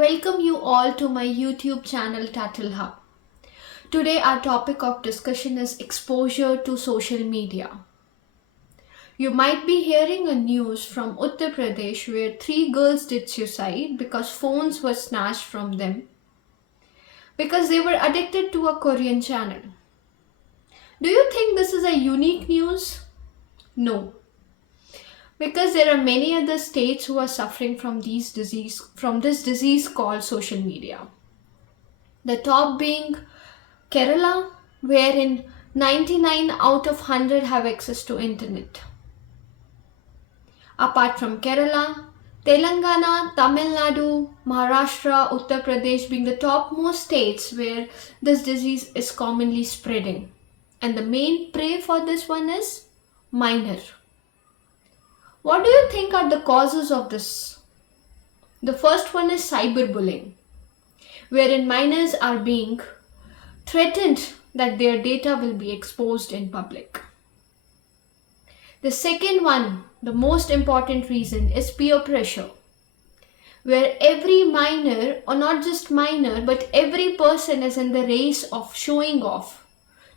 welcome you all to my YouTube channel Tattle Hub. Today our topic of discussion is exposure to social media. You might be hearing a news from Uttar Pradesh where 3 girls did suicide because phones were snatched from them because they were addicted to a Korean channel. Do you think this is a unique news? No. Because there are many other states who are suffering from this disease called social media. The top being Kerala, wherein 99 out of 100 have access to internet. Apart from Kerala, Telangana, Tamil Nadu, Maharashtra, Uttar Pradesh being the topmost states where this disease is commonly spreading. And the main prey for this one is minor. What do you think are the causes of this? The first one is cyberbullying, wherein minors are being threatened that their data will be exposed in public. The second one, the most important reason, is peer pressure, where every minor, or not just minor, but every person is in the race of showing off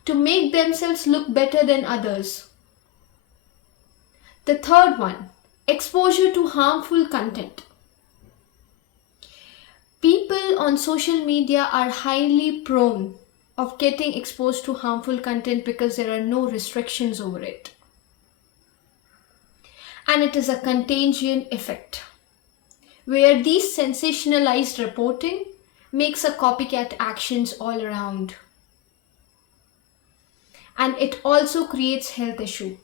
to make themselves look better than others. The third one, exposure to harmful content. People on social media are highly prone of getting exposed to harmful content because there are no restrictions over it. And it is a contagion effect, where these sensationalized reporting makes a copycat actions all around. And it also creates health issue,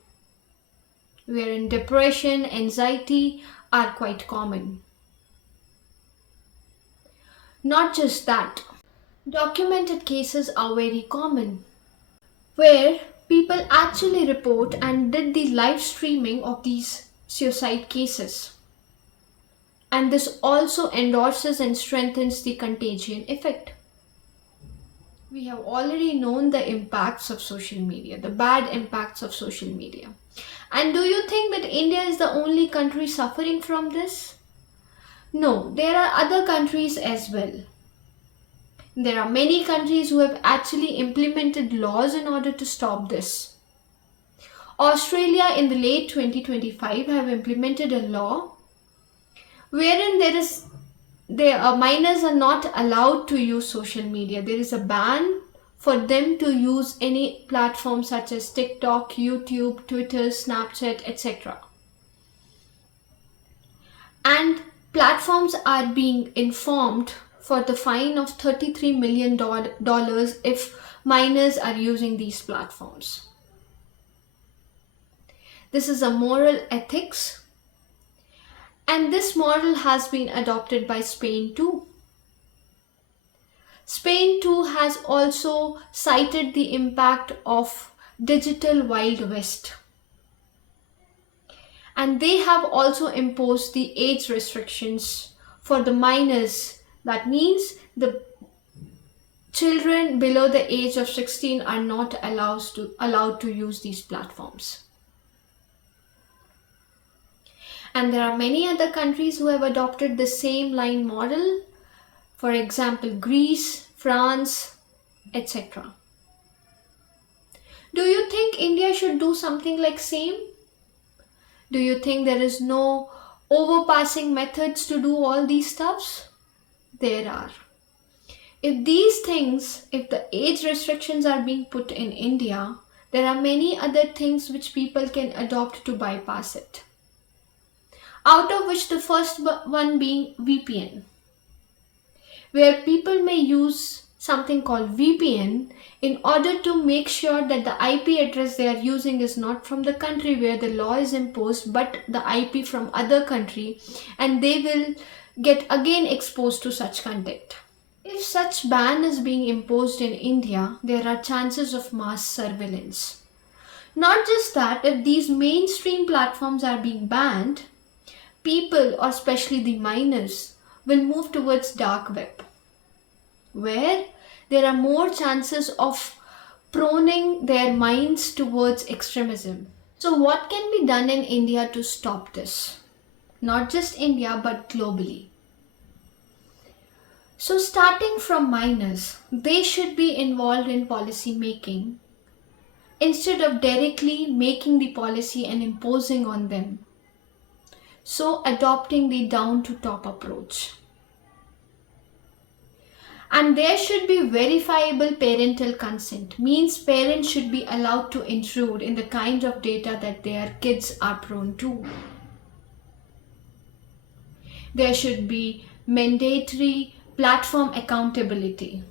wherein depression, anxiety are quite common. Not just that, documented cases are very common, where people actually report and did the live streaming of these suicide cases. And this also endorses and strengthens the contagion effect. We have already known the impacts of social media, the bad impacts of social media. And do you think that India is the only country suffering from this? No, there are other countries as well. There are many countries who have actually implemented laws in order to stop this. Australia in the late 2025 have implemented a law wherein minors are not allowed to use social media. There is a ban for them to use any platform such as TikTok, YouTube, Twitter, Snapchat, etc. And platforms are being informed for the fine of $33 million if minors are using these platforms. This is a moral ethics, and this model has been adopted by Spain too. Spain too has also cited the impact of digital Wild West. And they have also imposed the age restrictions for the minors. That means the children below the age of 16 are not allowed to use these platforms. And there are many other countries who have adopted the same line model. For example, Greece, France, etc. Do you think India should do something like same? Do you think there is no overpassing methods to do all these stuffs? There are. If the age restrictions are being put in India, there are many other things which people can adopt to bypass it. Out of which the first one being VPN, where people may use something called VPN in order to make sure that the IP address they are using is not from the country where the law is imposed, but the IP from other country, and they will get again exposed to such content. If such ban is being imposed in India, there are chances of mass surveillance. Not just that, if these mainstream platforms are being banned, people, or especially the minors, will move towards dark web, where there are more chances of proning their minds towards extremism. So what can be done in India to stop this? Not just India, but globally. So starting from minors, they should be involved in policy making instead of directly making the policy and imposing on them. So adopting the down to top approach. And there should be verifiable parental consent, means parents should be allowed to intrude in the kind of data that their kids are prone to. There should be mandatory platform accountability.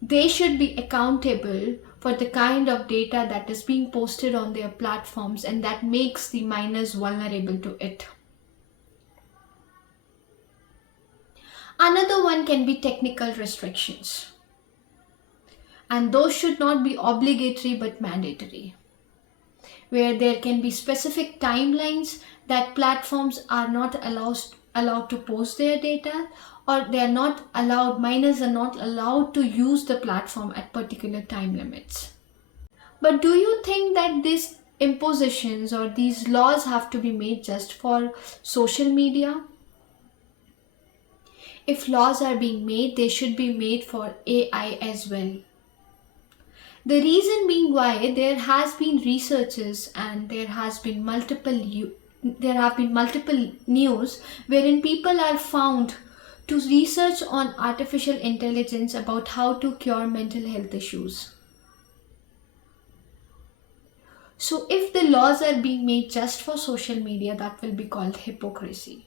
They should be accountable for the kind of data that is being posted on their platforms and that makes the minors vulnerable to it. Another one can be technical restrictions. And those should not be obligatory but mandatory, where there can be specific timelines that platforms are not allowed to post their data, or they are not allowed, minors are not allowed to use the platform at particular time limits. But do you think that these impositions or these laws have to be made just for social media? If laws are being made, they should be made for AI as well. The reason being why there has been researches and there have been multiple news wherein people are found to research on artificial intelligence about how to cure mental health issues. So if the laws are being made just for social media, that will be called hypocrisy.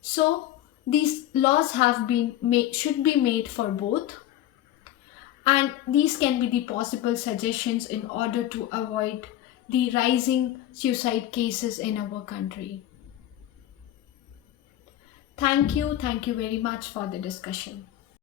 So these laws should be made for both, and these can be the possible suggestions in order to avoid the rising suicide cases in our country. Thank you very much for the discussion.